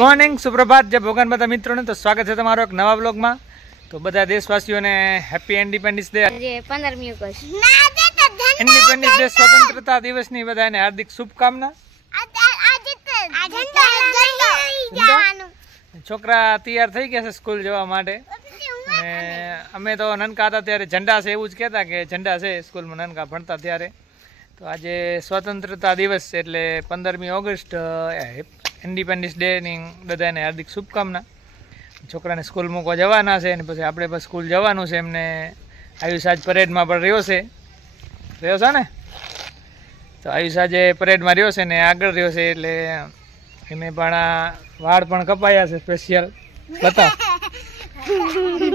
मॉर्निंग सुप्रभात जय भगवान बता मित्रों ने तो स्वागत है तमारो एक नवा व्लॉग में। तो बधा देशवासियों ने हैप्पी इंडिपेंडेंस डे। 15મી ઓગસ્ટ इंडिपेंडेंस डे स्वतंत्रता दिवस ની બધાને હાર્દિક શુભકામના। છોકરા તૈયાર થઈ ગયા છે સ્કૂલ જવા માટે અને અમે તો નનકા હતા ત્યારે ઝંડા છે એવું જ કહેતા કે ઝંડા છે સ્કૂલમાં નનકા ભણતા ત્યારે। તો આજે સ્વતંત્રતા દિવસ એટલે 15મી ઓગસ્ટ इंडिपेंडेंस डे ની બધાને હાર્દિક શુભકામના। છોકરાને સ્કૂલ મૂકવા જવાના છે અને પછી આપણે બસ સ્કૂલ જવાનું છે। એમને આયુષ આજ પરેડમાં પણ રહ્યો છે ને, તો આયુષ આજે પરેડમાં રહ્યો છે ને આગળ રહ્યો છે એટલે એને પણ વાળ પણ કપાયા છે સ્પેશિયલ બતા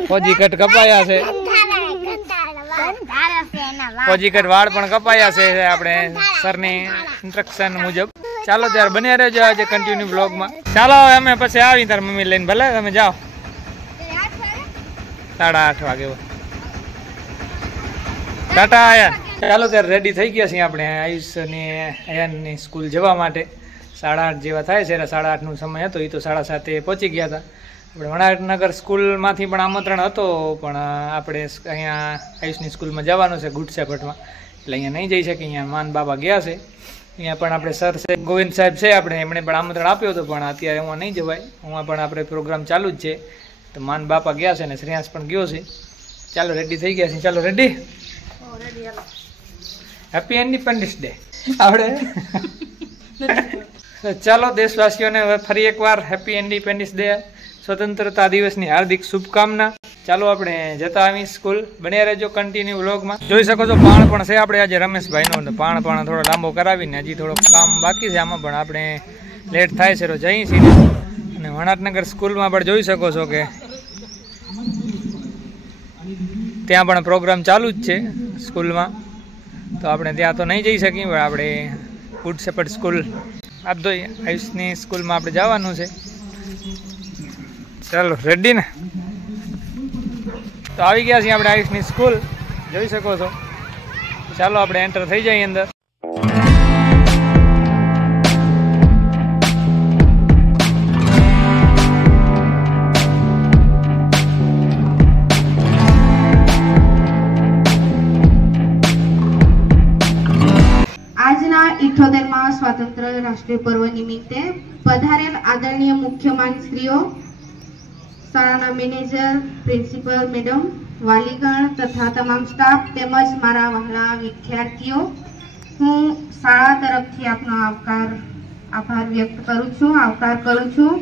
ફોજી કટ કપાયા છે, ફોજી કટ વાળ પણ કપાયા છે આપણે સરની ઇન્સ્ટ્રક્શન મુજબ। ચાલો ત્યારે બન્યા રહેજો આજે કન્ટિન્યુ બ્લોગમાં। ચાલો અમે પછી આવી તાર મમ્મી લઈને, ભલે તમે જાઓ 8:30 વાગે ટાટા આયા। ચાલો ત્યારે રેડી થઈ ગયા છીએ આપણે આયુષની અયાનની સ્કૂલ જવા માટે। 8:30 જેવા થાય છે, 8:30નો સમય હતો, એ તો 7:30 પહોંચી ગયા હતા। આપણે વણાટનગર સ્કૂલમાંથી પણ આમંત્રણ હતો પણ આપણે અહીંયા આયુષની સ્કૂલમાં જવાનું છે ગુડ શેફર્ડમાં, એટલે અહીંયા નહીં જઈ શકીએ। અહીંયા માન બાબા ગયા છે, અહીંયા પણ આપણે સર છે ગોવિંદ સાહેબ છે આપણે, એમણે પણ આમંત્રણ આપ્યો હતો પણ અત્યારે હું નહીં જવાય, હું પણ આપણે પ્રોગ્રામ ચાલુ જ છે। તો માન બાપા ગયા છે ને શ્રેયાંશ પણ ગયો છે। ચાલો રેડી થઈ ગયા છે, ચાલો રેડી હેપી ઇન્ડિપેન્ડન્સ ડે આપણે। ચાલો દેશવાસીઓને ફરી એકવાર હેપી ઇન્ડિપેન્ડન્સ ડે સ્વતંત્રતા દિવસની હાર્દિક શુભકામના। ચાલો આપણે જતા આવી સ્કૂલ, બન્યા રહેજો કન્ટિન્યુ વ્લોગમાં। જોઈ શકો છો પાણ પણ છે આપણે આજે રમેશભાઈનો, પાણ પણ થોડો લાંબો કરાવીને હજી થોડું કામ બાકી છે આમાં, પણ આપણે લેટ થાય છે તો જઈએ છીએ। અને વણાટનગર સ્કૂલમાં પણ જોઈ શકો છો કે ત્યાં પણ પ્રોગ્રામ ચાલુ જ છે સ્કૂલમાં, તો આપણે ત્યાં તો નહીં જઈ શકીએ પણ આપણે ગુડ શેફર્ડ સ્કૂલ આપદો આયુષની સ્કૂલમાં આપણે જવાનું છે। ચાલો રેડી ને, તો આવી ગયા છીએ આપણે આયુષની સ્કૂલ, જોઈ શકો છો। ચાલો આપણે એન્ટર થઈ જઈએ અંદર। આજના 78મા સ્વાતંત્ર રાષ્ટ્રીય પર્વ નિમિત્તે પધારેલ આદરણીય મુખ્યમંત્રીઓ, શાળાના મેનેજર, પ્રિન્સિપલ મેડમ, વાલીગણ તથા તમામ સ્ટાફ તેમજ મારા વહાલા વિદ્યાર્થીઓ, હું શાળા તરફથી આપનો આભાર વ્યક્ત કરું છું, આવકાર કરું છું।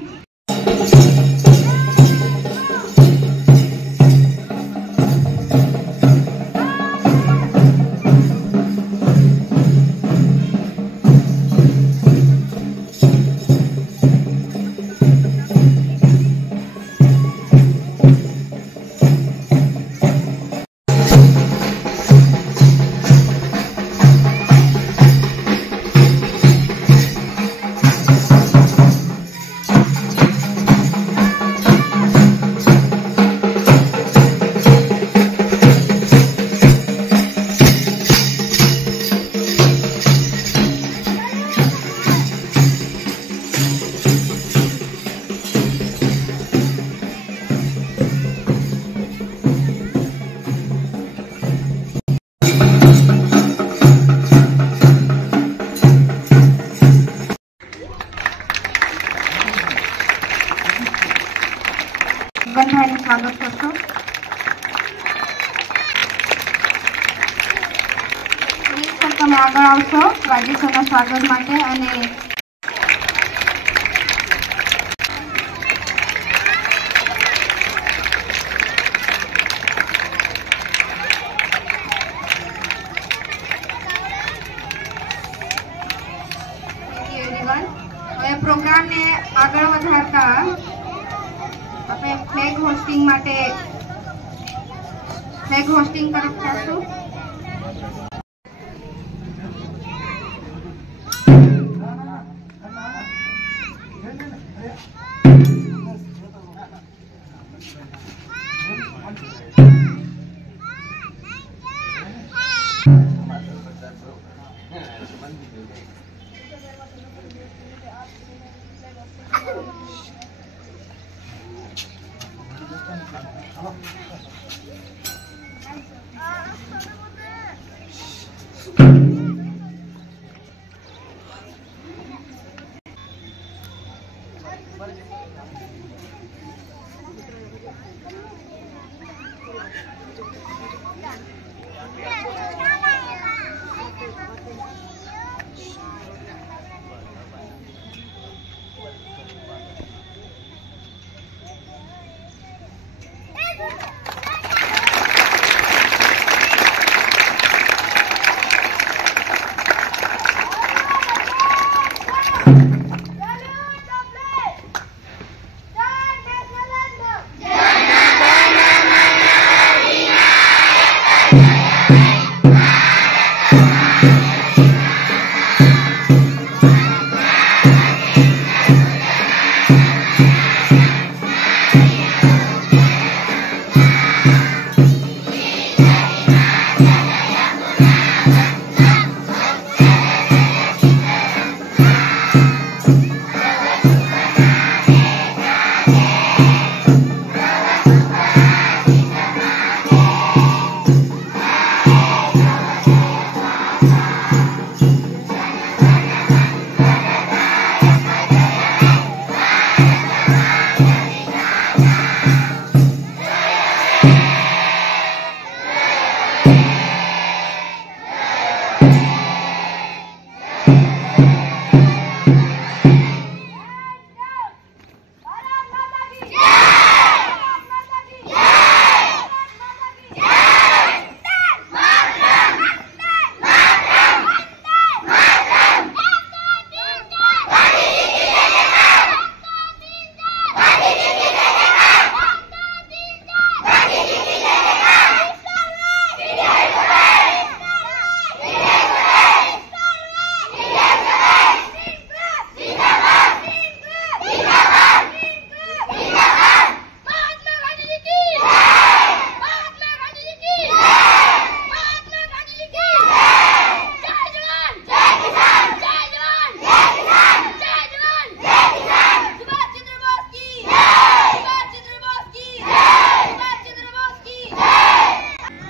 બંધાઈને સ્વાગત કરશો। તમે આગળ આવશો રાજ્યસભાના સ્વાગત માટે। અને હવે પ્રોગ્રામને આગળ વધારતા આપણે ફ્લેગ હોસ્ટિંગ તરફ જશું।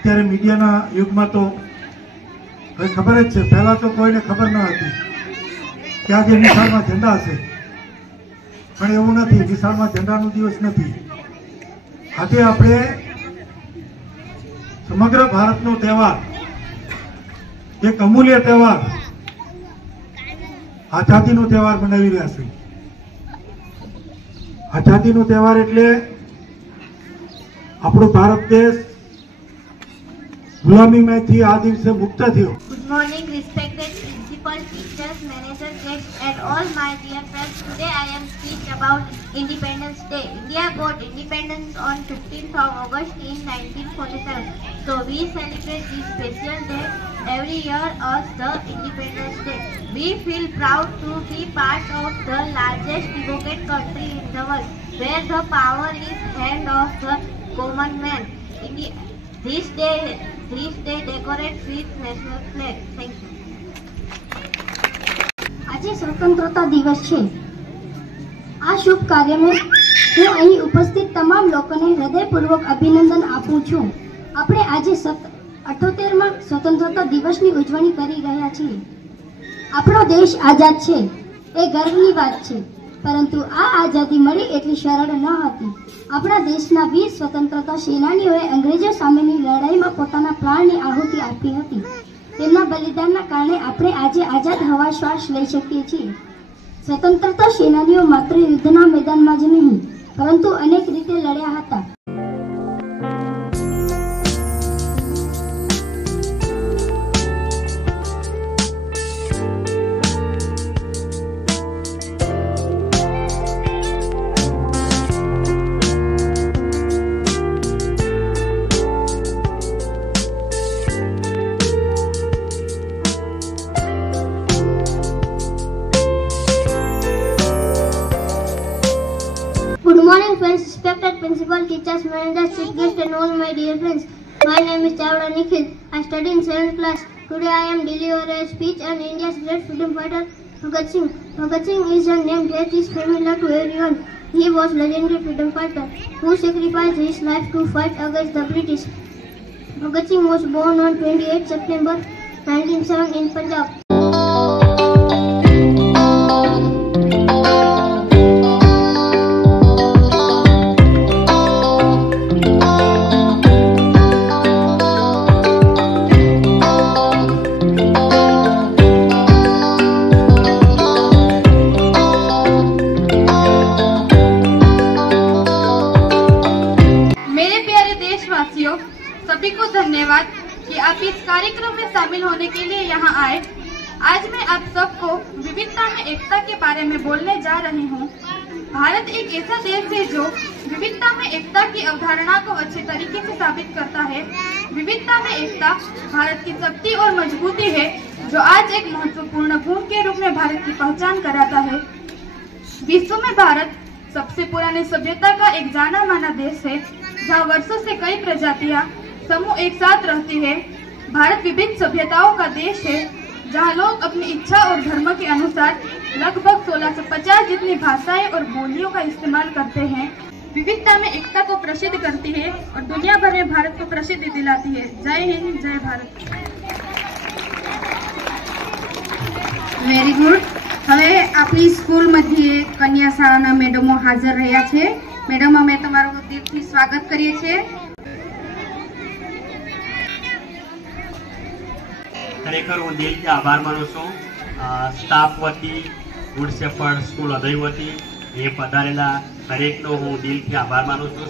અત્યારે મીડિયાના યુગમાં તો હવે ખબર જ છે, પહેલા તો કોઈને ખબર ન હતી કે આજે નિશાળમાં ઝંડા હશે, પણ એવું નથી. નિશાળમાં ઝંડાનો દિવસ નથી. આજે આપણે સમગ્ર ભારતનો તહેવાર, એક અમૂલ્ય તહેવાર, આઝાદીનો તહેવાર મનાવી રહ્યા છે. આઝાદીનો તહેવાર એટલે આપણો ભારત દેશ ગુલામીમાંથી આ દિવસે મુક્ત થયો. Good morning, respected principal, teachers, manager, guests, and all my dear friends. Today I am speak about Independence Day. India got independence on 15th of August in 1947. So we celebrate this special day every year as the Independence Day. We feel proud to be part of the largest democratic country in the world, where the power is hand of the common man. This day decorates with national flag. Thank you. આજે સ્વતંત્રતા દિવસ છે. આ શુભ કાર્યમાં હું અહીં ઉપસ્થિત તમામ લોકોને હૃદયપૂર્વક અભિનંદન આપું છું. આપણે આજે 78મા સ્વતંત્રતા દિવસની ઉજવણી કરી રહ્યા છીએ. આપણો દેશ આઝાદ છે એ ગર્વની વાત છે, પરંતુ આ આઝાદી મળી એટલી સરળ ન હતી. આપણા દેશના વીર સ્વતંત્રતા સેનાનીઓએ અંગ્રેજો સામેની લડાઈમાં પોતાના પ્રાણની આહુતિ આપી હતી. તેમના બલિદાનના કારણે આપણે આજે આઝાદ હવા શ્વાસ લઈ શકીએ છીએ. સ્વતંત્રતા સેનાનીઓ માત્ર યુદ્ધના મેદાનમાં જ નહીં, પરંતુ અનેક રીતે લડ્યા હતા. Good morning, friends, respected principal, teachers, managers, chief guests, and all my dear friends. My name is Chavda Nikhil. I study in 7th class. Today I am delivering a speech on India's great freedom fighter, Bhagat Singh. Bhagat Singh is a name that is familiar to everyone. He was legendary freedom fighter who sacrificed his life to fight against the British. Bhagat Singh was born on 28 September 1907 in Punjab. सभी को धन्यवाद कि आप इस कार्यक्रम में शामिल होने के लिए यहाँ आए। आज मैं आप सबको विविधता में एकता के बारे में बोलने जा रही हूँ। भारत एक ऐसा देश है जो विविधता में एकता की अवधारणा को अच्छे तरीके से साबित करता है। विविधता में एकता भारत की शक्ति और मजबूती है जो आज एक महत्वपूर्ण गुण के रूप में भारत की पहचान कराता है। विश्व में भारत सबसे पुरानी सभ्यता का एक जाना माना देश है जहाँ वर्षों से कई प्रजातियाँ समूह एक साथ रहती है। भारत विभिन्न सभ्यताओं का देश है जहाँ लोग अपनी इच्छा और धर्म के अनुसार लगभग 1650 जितनी भाषाएं और बोलियों का इस्तेमाल करते हैं। विविधता में एकता को प्रसिद्ध करती है और दुनिया भर में भारत को प्रसिद्धि दिलाती है। जय हिंद, जय भारत। Very good. હવે આપણી સ્કૂલ મધ્યે કન્યા શાળાના મેડમો હાજર રહ્યા છે। મેડમ, અમે તમારું દિલથી સ્વાગત કરીએ છીએ। ખરેખર હું દિલથી આભાર માનું છું સ્ટાફ વતી, ગુડ શેફર્ડ સ્કૂલ હૃદય વતી એ પધારેલા દરેકનો હું દિલથી આભાર માનું છું।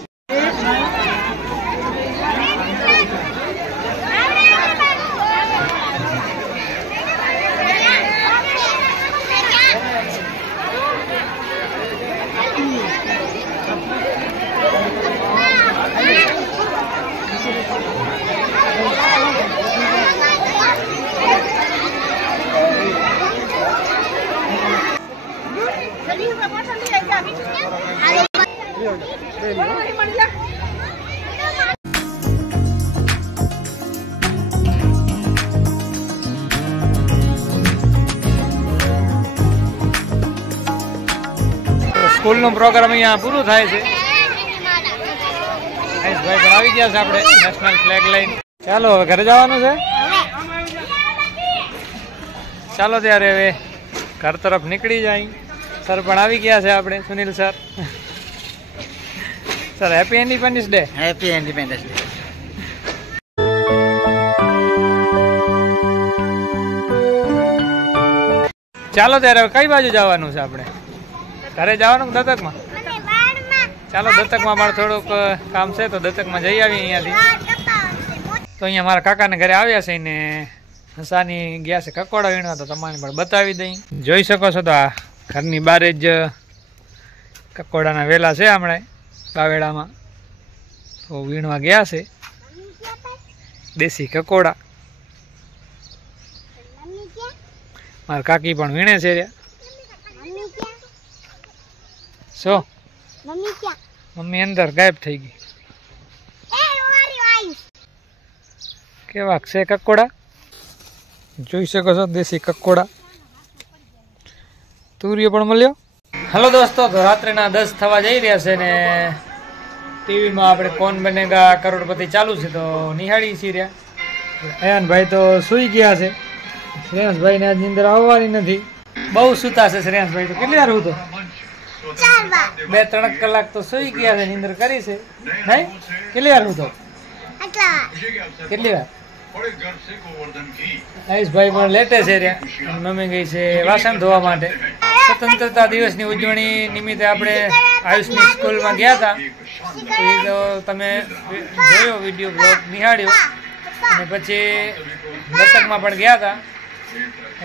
સ્કૂલનો પ્રોગ્રામ અહીંયા પૂરું થાય છે। ભાઈ પણ આવી ગયા છે આપણે નેશનલ ફ્લેગ લઈને। ચાલો હવે ઘરે જવાનું છે। ચાલો ત્યારે હવે ઘર તરફ નીકળી જાય। સર પણ આવી ગયા છે આપણે, Sunil sir. Sir happy independence day. Happy independence day. ચાલો ત્યારે હવે કઈ બાજુ જવાનું છે આપણે? ઘરે જવાનું કે દત્તકમાં? ચાલો દત્તકમાં મારે થોડુંક કામ છે તો દત્તકમાં જઈ આવીએ અહીંયાથી। તો અહીંયા મારા કાકાને ઘરે આવ્યા છે ને હસાની ગયા છે કકોડા વીણવા, તો તમારે પણ બતાવી દઈ। જોઈ શકો છો તો આ ઘરની બારે જ કકોડાના વેલા છે હમણાં બાવેડામાં, તો વીણવા ગયા છે દેશી કકોડા। મારા કાકી પણ વીણે છે રહ્યા। શું મમ્મી અંદર ગાયબ થઈ ગઈ? કેવા છે કકોડા? જોઈ શકો છો દેશી કકોડા। તુરિયો પણ મળ્યો। હેલો દોસ્તો, તો રાત્રેના 10 થવા જઈ રહ્યા છે ને ટીવીમાં આપણે કોણ બનેગા કરોડપતિ ચાલુ છે તો નિહાળી છીએ રહ્યા। અયાનભાઈ તો સૂઈ ગયા છે, શ્રેયાંશભાઈને આજ નીંદર આવવાની નથી, બહુ સૂતા છે શ્રેયાંશભાઈ તો। કેટલી વાર હું તો 2-3 કલાક તો સૂઈ ગયા છે, નીંદર કરી છે નહીં? કેટલી વાર હું તો કેટલી વાર? આયુષભાઈ પણ લેટે છે રહ્યા, મમ્મી ગઈ છે વાસણ ધોવા માટે। સ્વતંત્રતા દિવસની ઉજવણી નિમિત્તે આપણે આયુષની સ્કૂલમાં ગયા હતા, એ તો તમે જોયો વિડીયો બ્લોગ નિહાળ્યો। અને પછી દત્તકમાં પણ ગયા હતા,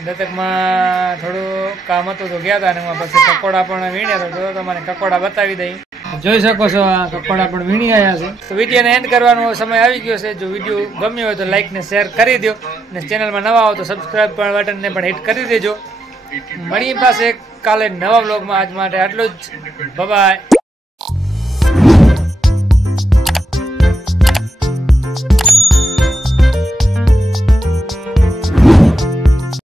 દત્તકમાં થોડું કામ હતું તો ગયા હતા અને પછી કકોડા પણ વીણ્યા હતા, તો તમારે કકોડા બતાવી દઈ। જોઈ શકો છો આ કકોડા પણ વીણી આવ્યા છે। તો વિડીયોને એન્ડ કરવાનો સમય આવી ગયો છે। જો વિડીયો ગમ્યો હોય તો લાઈક ને શેર કરી દો, અને ચેનલમાં નવા આવો તો સબસ્ક્રાઇબ બટનને પણ હિટ કરી દેજો। મળીએ પાસે કાલે નવા બ્લોગમાં। આજ માટે આટલું જ, બાય બાય।